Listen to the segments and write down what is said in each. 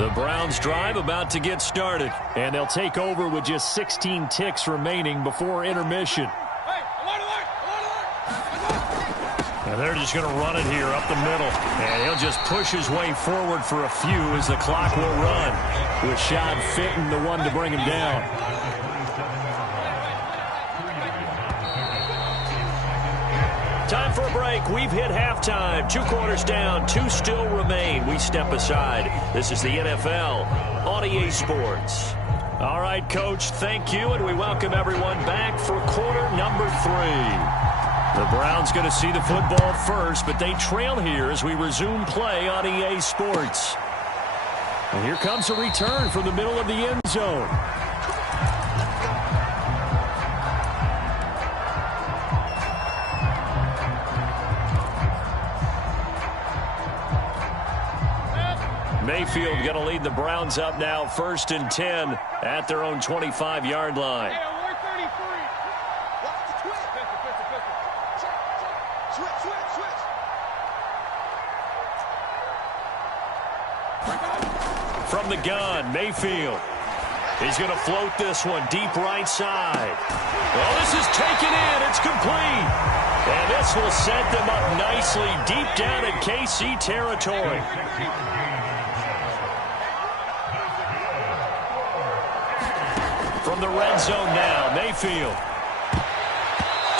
The Browns drive about to get started, and they'll take over with just 16 ticks remaining before intermission. And they're just going to run it here up the middle, and he'll just push his way forward for a few as the clock will run, with Shad Fitton the one to bring him down. Time for a break. We've hit halftime. 2 quarters down. 2 still remain. We step aside. This is the NFL on EA Sports. All right, Coach, thank you, and we welcome everyone back for quarter number 3. The Browns going to see the football first, but they trail here as we resume play on EA Sports. And here comes a return from the middle of the end zone. Mayfield going to lead the Browns up now, 1st and 10 at their own 25-yard line. From the gun, Mayfield. He's going to float this one deep right side. Well, this is taken in. It's complete. And this will set them up nicely deep down in KC territory. From the red zone now, Mayfield.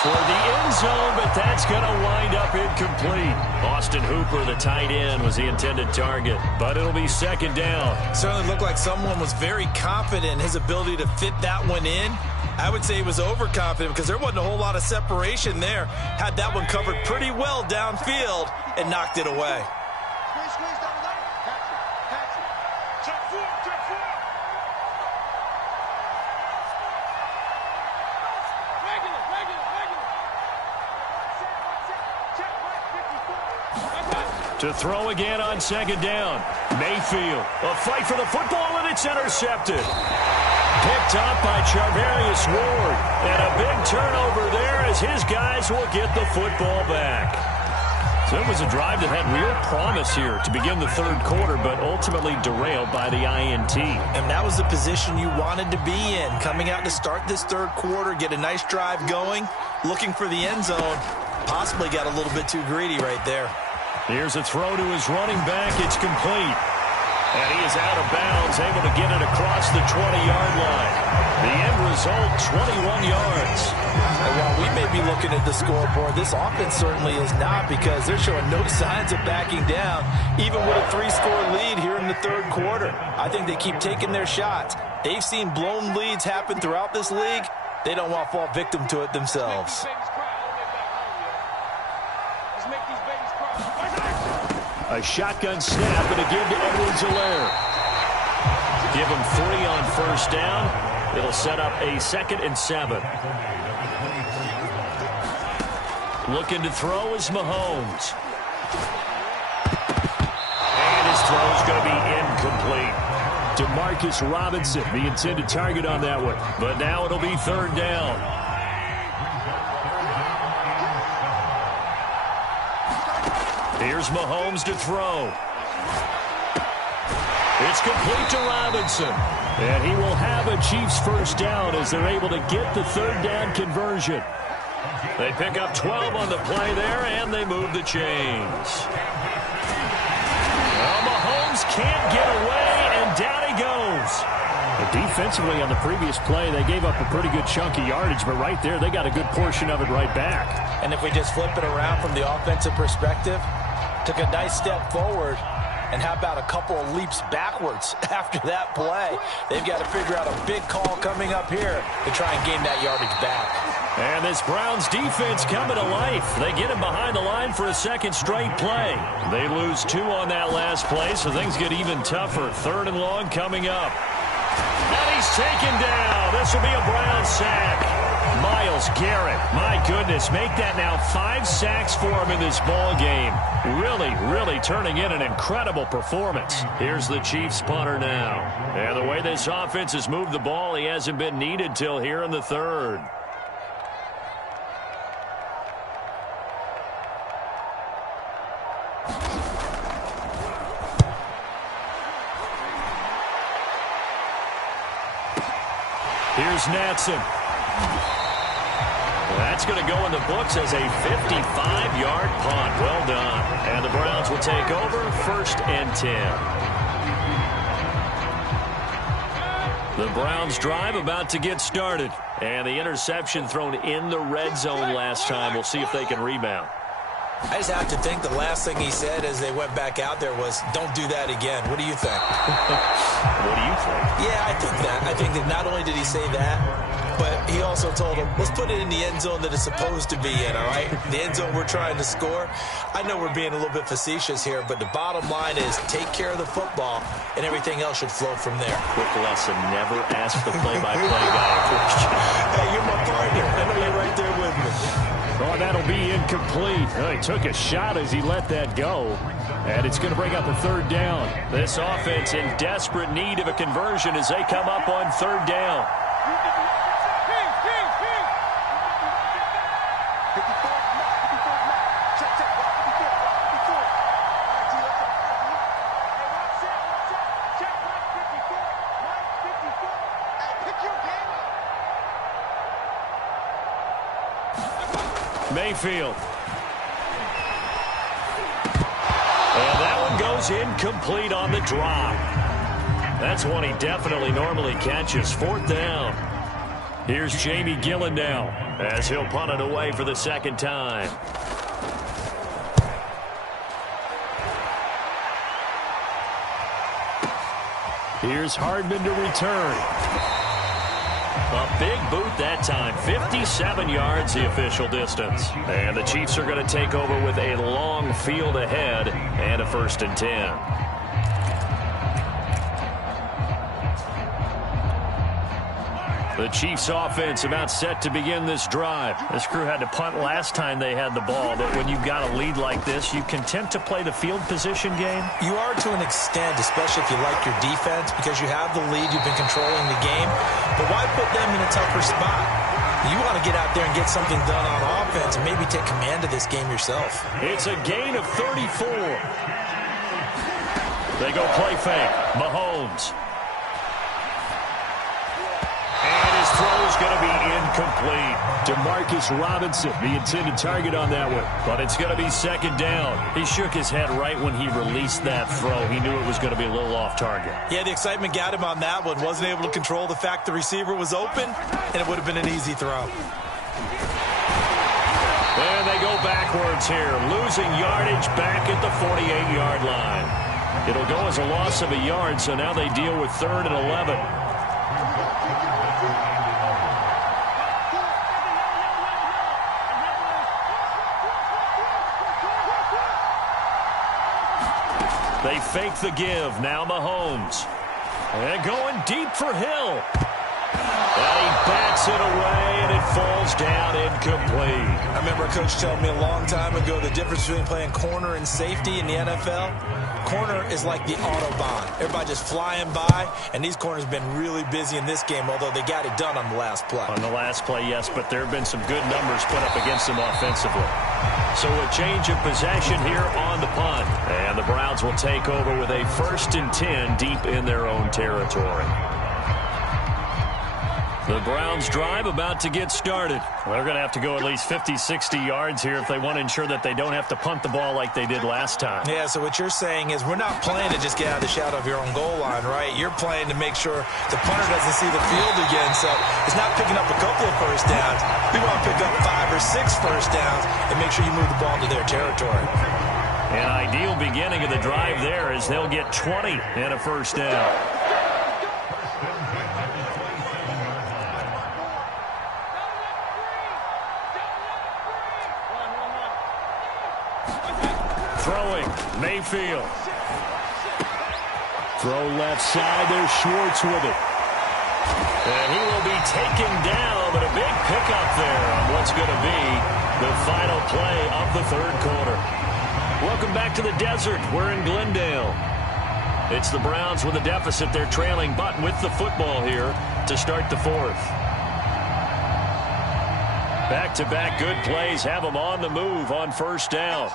Toward the end zone, but that's going to wind up incomplete. Austin Hooper, the tight end, was the intended target, but it'll be 2nd down. Certainly looked like someone was very confident in his ability to fit that one in. I would say he was overconfident because there wasn't a whole lot of separation there. Had that one covered pretty well downfield and knocked it away. To throw again on 2nd down. Mayfield, a fight for the football, and it's intercepted. Picked up by Charvarius Ward. And a big turnover there as his guys will get the football back. So it was a drive that had real promise here to begin the 3rd quarter, but ultimately derailed by the INT. And that was the position you wanted to be in. Coming out to start this 3rd quarter, get a nice drive going, looking for the end zone. Possibly got a little bit too greedy right there. Here's a throw to his running back. It's complete. And he is out of bounds, able to get it across the 20-yard line. The end result, 21 yards. And while we may be looking at the scoreboard, this offense certainly is not, because they're showing no signs of backing down, even with a 3-score lead here in the 3rd quarter. I think they keep taking their shots. They've seen blown leads happen throughout this league. They don't want to fall victim to it themselves. A shotgun snap and a give to Edwards-Helaire. Give him 3 on 1st down. It'll set up a 2nd and 7. Looking to throw is Mahomes. And his throw is going to be incomplete. Demarcus Robinson, the intended target on that one. But now it'll be 3rd down. Here's Mahomes to throw. It's complete to Robinson. And he will have a Chiefs 1st down as they're able to get the 3rd down conversion. They pick up 12 on the play there, and they move the chains. Well, Mahomes can't get away, and down he goes. Defensively on the previous play, they gave up a pretty good chunk of yardage, but right there, they got a good portion of it right back. And if we just flip it around from the offensive perspective, took a nice step forward, and how about a couple of leaps backwards after that play? They've got to figure out a big call coming up here to try and gain that yardage back. And this Browns defense coming to life. They get him behind the line for a 2nd straight play. They lose 2 on that last play, so things get even tougher. 3rd and long coming up. And he's taken down. This will be a Browns sack. Myles Garrett, my goodness, make that now 5 sacks for him in this ball game. Really turning in an incredible performance. Here's the Chiefs punter now. And the way this offense has moved the ball, he hasn't been needed till here in the 3rd. Here's Natson. That's going to go in the books as a 55-yard punt. Well done. And the Browns will take over 1st and 10. The Browns drive about to get started. And the interception thrown in the red zone last time. We'll see if they can rebound. I just have to think the last thing he said as they went back out there was, don't do that again. What do you think? What do you think? Yeah, I think that. I think that not only did he say that, but he also told him, let's put it in the end zone that it's supposed to be in, all right? The end zone we're trying to score. I know we're being a little bit facetious here, but the bottom line is take care of the football, and everything else should flow from there. Quick lesson, never ask the play-by-play guy a question. Hey, you're my partner. I know you're right there with me. Oh, that'll be incomplete. Oh, he took a shot as he let that go. And it's going to bring up a 3rd down. This offense in desperate need of a conversion as they come up on 3rd down. Mayfield. And that one goes incomplete on the drop. That's one he definitely normally catches. 4th down. Here's Jamie Gillen now as he'll punt it away for the 2nd time. Here's Hardman to return. A big boot that time. 57 yards the official distance. And the Chiefs are going to take over with a long field ahead and a 1st and 10. The Chiefs offense about set to begin this drive. This crew had to punt last time they had the ball, but when you've got a lead like this, you content to play the field position game? You are to an extent, especially if you like your defense, because you have the lead, you've been controlling the game. But why put them in a tougher spot? You want to get out there and get something done on offense and maybe take command of this game yourself. It's a gain of 34. They go play fake. Mahomes. And his throw is going to be incomplete. Demarcus Robinson, the intended target on that one. But it's going to be 2nd down. He shook his head right when he released that throw. He knew it was going to be a little off target. Yeah, the excitement got him on that one. Wasn't able to control the fact the receiver was open, and it would have been an easy throw. And they go backwards here, losing yardage back at the 48-yard line. It'll go as a loss of a yard, so now they deal with 3rd and 11. They fake the give. Now Mahomes. And going deep for Hill. And he bats it away, and it falls down incomplete. I remember a coach telling me a long time ago the difference between playing corner and safety in the NFL. Corner is like the Autobahn. Everybody just flying by, and these corners have been really busy in this game, although they got it done on the last play. On the last play, yes, but there have been some good numbers put up against them offensively. So a change of possession here on the punt. And the Browns will take over with a 1st and 10 deep in their own territory. The Browns drive about to get started. They're going to have to go at least 50, 60 yards here if they want to ensure that they don't have to punt the ball like they did last time. Yeah, so what you're saying is we're not playing to just get out of the shadow of your own goal line, right? You're playing to make sure the punter doesn't see the field again. So it's not picking up a couple of first downs. We want to pick up 5 or 6 first downs and make sure you move the ball into their territory. An ideal beginning of the drive there is they'll get 20 and a first down. Throwing, Mayfield. Throw left side, there's Schwartz with it. And he will be taken down, but a big pickup there on what's going to be the final play of the 3rd quarter. Welcome back to the desert. We're in Glendale. It's the Browns with a deficit. They're trailing, but with the football here to start the 4th. Back-to-back good plays have them on the move on first down.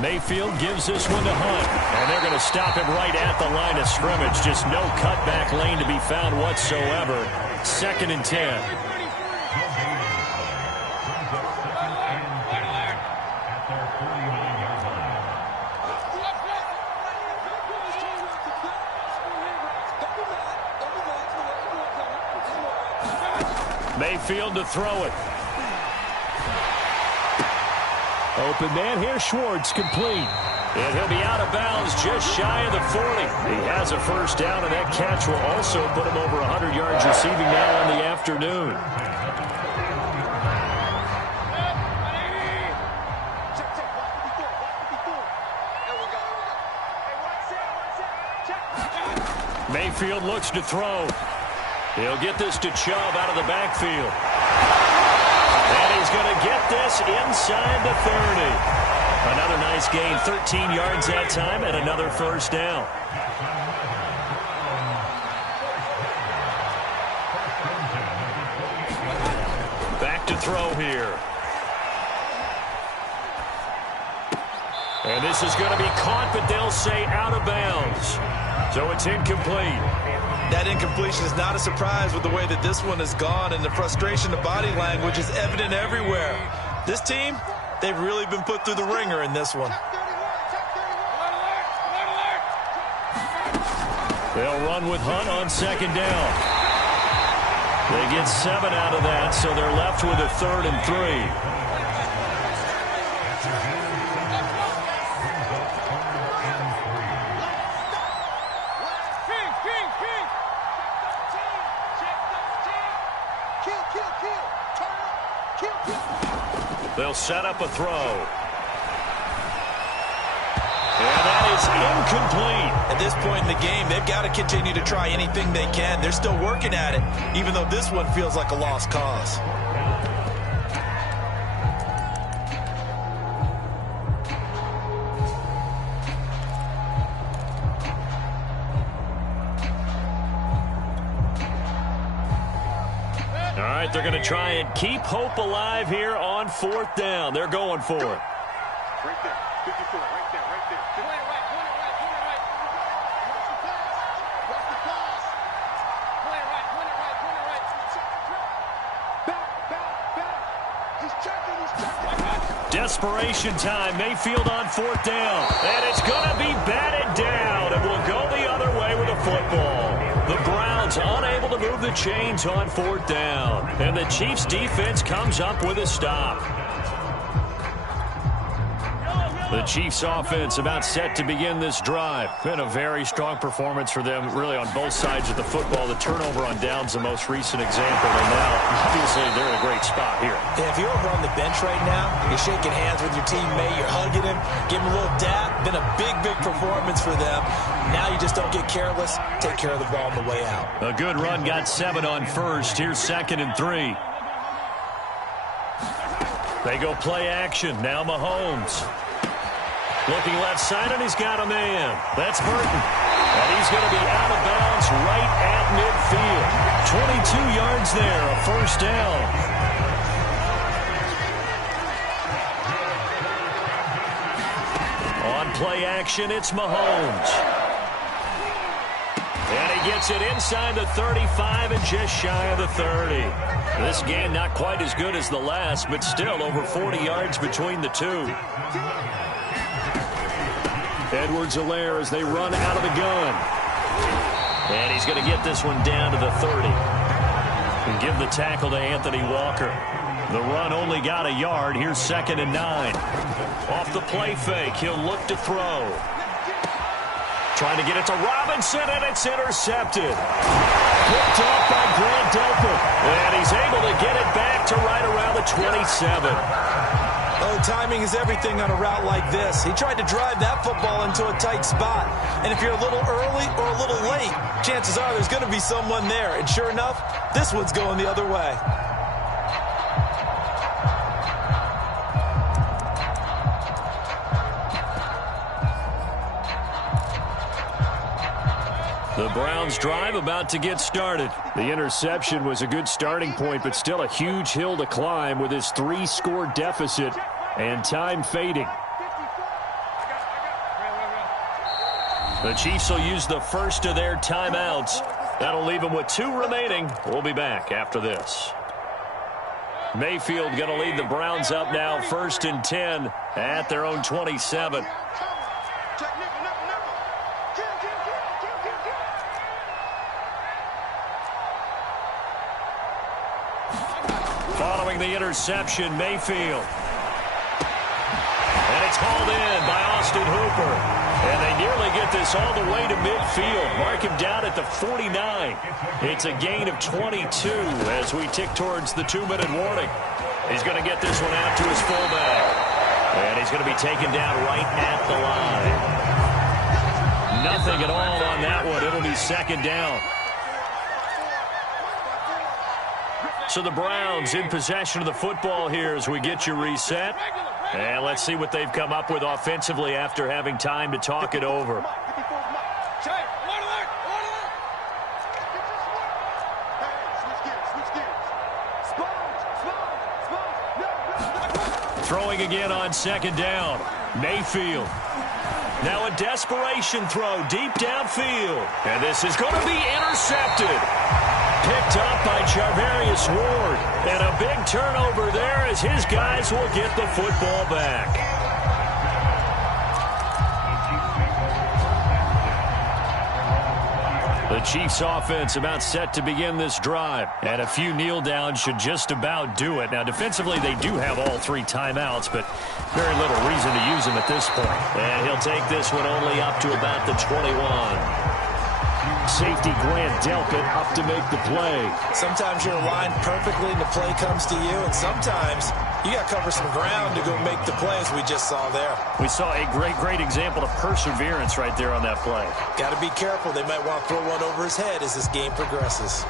Mayfield gives this one to Hunt. And they're going to stop him right at the line of scrimmage. Just no cutback lane to be found whatsoever. 2nd and 10. Mayfield to throw it. Open man here, Schwartz, complete. And he'll be out of bounds just shy of the 40. He has a first down, and that catch will also put him over 100 yards receiving now on the afternoon. Mayfield looks to throw. He'll get this to Chubb out of the backfield. And he's going to get this inside the 30. Another nice gain, 13 yards that time, and another first down. Back to throw here. And this is going to be caught, but they'll say out of bounds. So it's incomplete. That incompletion is not a surprise with the way that this one has gone, and the frustration, the body language is evident everywhere. This team, they've really been put through the ringer in this one. They'll run with Hunt on 2nd down. They get 7 out of that, so they're left with a 3rd and 3. They'll set up a throw. And that is incomplete. At this point in the game, they've got to continue to try anything they can. They're still working at it, even though this one feels like a lost cause. They're going to try and keep hope alive here on 4th down. They're going for it. Right there, 54, right there, right there. Point it right, point it right, point it right. Watch the pass. Watch the pass. Point it right, point it right, point it right. Back. He's checking. Desperation time. Mayfield on 4th down. And it's going to be batted down. And we'll go the other way with the football. The Browns unable to move the chains on 4th down. And the Chiefs defense comes up with a stop. The Chiefs offense about set to begin this drive. Been a very strong performance for them, really on both sides of the football. The turnover on downs the most recent example. And now, obviously, they're in a great spot here. Yeah, if you're over on the bench right now, you're shaking hands with your teammate, you're hugging him, giving him a little dap. Been a big performance for them. Now you just don't get careless. Take care of the ball on the way out. A good run, got 7 on first. Here's 2nd and 3. They go play action. Now Mahomes. Looking left side, and he's got a man. That's Burton. And he's going to be out of bounds right at midfield. 22 yards there, a first down. On play action, it's Mahomes. And he gets it inside the 35 and just shy of the 30. This game not quite as good as the last, but still over 40 yards between the two. Edwards-Helaire as they run out of the gun. And he's going to get this one down to the 30. And give the tackle to Anthony Walker. The run only got a yard. Here's 2nd and 9. Off the play fake, he'll look to throw. Trying to get it to Robinson, and it's intercepted. Picked off by Grant Delpit. And he's able to get it back to right around the 27. Oh, timing is everything on a route like this. He tried to drive that football into a tight spot. And if you're a little early or a little late, chances are there's going to be someone there. And sure enough, this one's going the other way. The Browns drive about to get started. The interception was a good starting point, but still a huge hill to climb with his 3-score deficit and time fading. The Chiefs will use the first of their timeouts. That'll leave them with 2 remaining. We'll be back after this. Mayfield going to lead the Browns up now, 1st and 10 at their own 27. Following the interception, Mayfield. And it's hauled in by Austin Hooper. And they nearly get this all the way to midfield. Mark him down at the 49. It's a gain of 22 as we tick towards the 2-minute warning. He's going to get this one out to his fullback. And he's going to be taken down right at the line. Nothing at all on that one. It'll be 2nd down. So the Browns in possession of the football here as we get you reset. And let's see what they've come up with offensively after having time to talk it over. Throwing again on 2nd down. Mayfield. Now a desperation throw deep downfield. And this is going to be intercepted. Picked up by Charvarius Ward. And a big turnover there as his guys will get the football back. The Chiefs offense about set to begin this drive. And a few kneel downs should just about do it. Now defensively they do have all 3 timeouts, but very little reason to use them at this point. And he'll take this one only up to about the 21. Safety Grant Delpit up to make the play. Sometimes you're aligned perfectly and the play comes to you, and sometimes you got to cover some ground to go make the play, as we just saw there. We saw a great example of perseverance right there on that play. Got to be careful. They might want to throw one over his head as this game progresses.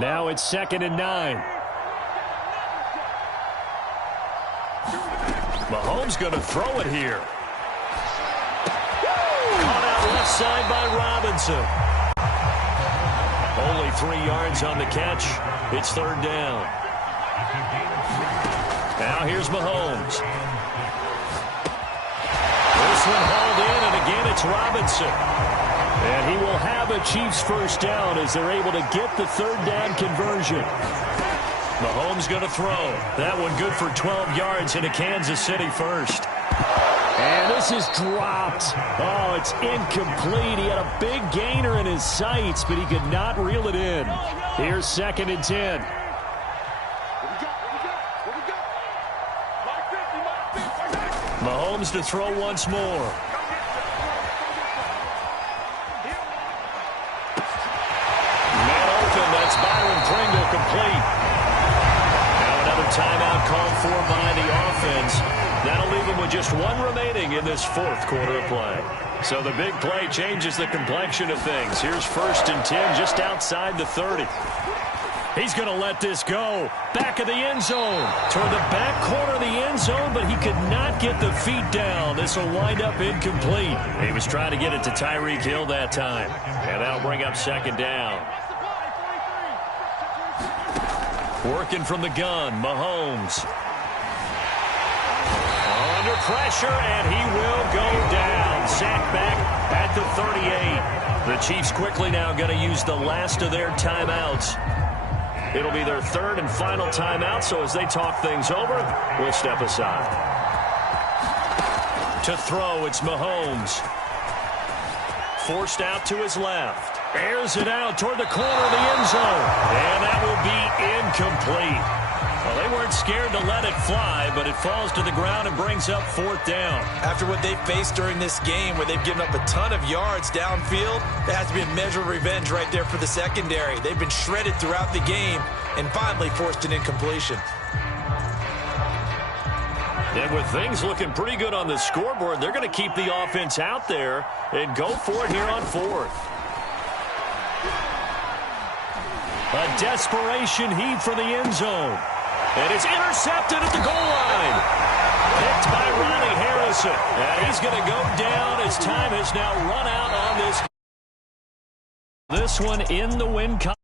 Now it's 2nd and 9. Mahomes going to throw it here. Caught out left side by Robinson. Only 3 yards on the catch. It's 3rd down. Now here's Mahomes. This one hauled in, and again it's Robinson. And he will have a Chiefs 1st down as they're able to get the 3rd down conversion. Mahomes going to throw. That one good for 12 yards into Kansas City 1st. And this is dropped. Oh, it's incomplete. He had a big gainer in his sights, but he could not reel it in. Here's 2nd and 10. Mahomes to throw once more. That's Byron Pringle complete. Now another timeout called for by the offense. That'll leave them with just 1 remaining in this 4th quarter of play. So the big play changes the complexion of things. Here's 1st and 10 just outside the 30. He's going to let this go. Back of the end zone. Toward the back corner of the end zone, but he could not get the feet down. This will wind up incomplete. He was trying to get it to Tyreek Hill that time. And that'll bring up 2nd down. Working from the gun, Mahomes. Under pressure, and he will go down. Sacked back at the 38. The Chiefs quickly now going to use the last of their timeouts. It'll be their 3rd and final timeout, so as they talk things over, we'll step aside. To throw, it's Mahomes. Forced out to his left. Airs it out toward the corner of the end zone. And that will be incomplete. Well, they weren't scared to let it fly, but it falls to the ground and brings up 4th down. After what they've faced during this game, where they've given up a ton of yards downfield, there has to be a measure of revenge right there for the secondary. They've been shredded throughout the game and finally forced an incompletion. And with things looking pretty good on the scoreboard, they're going to keep the offense out there and go for it here on 4th. A desperation heave for the end zone. And it's intercepted at the goal line. Picked by Ronnie Harrison. And he's going to go down as time has now run out on this. This one in the win column.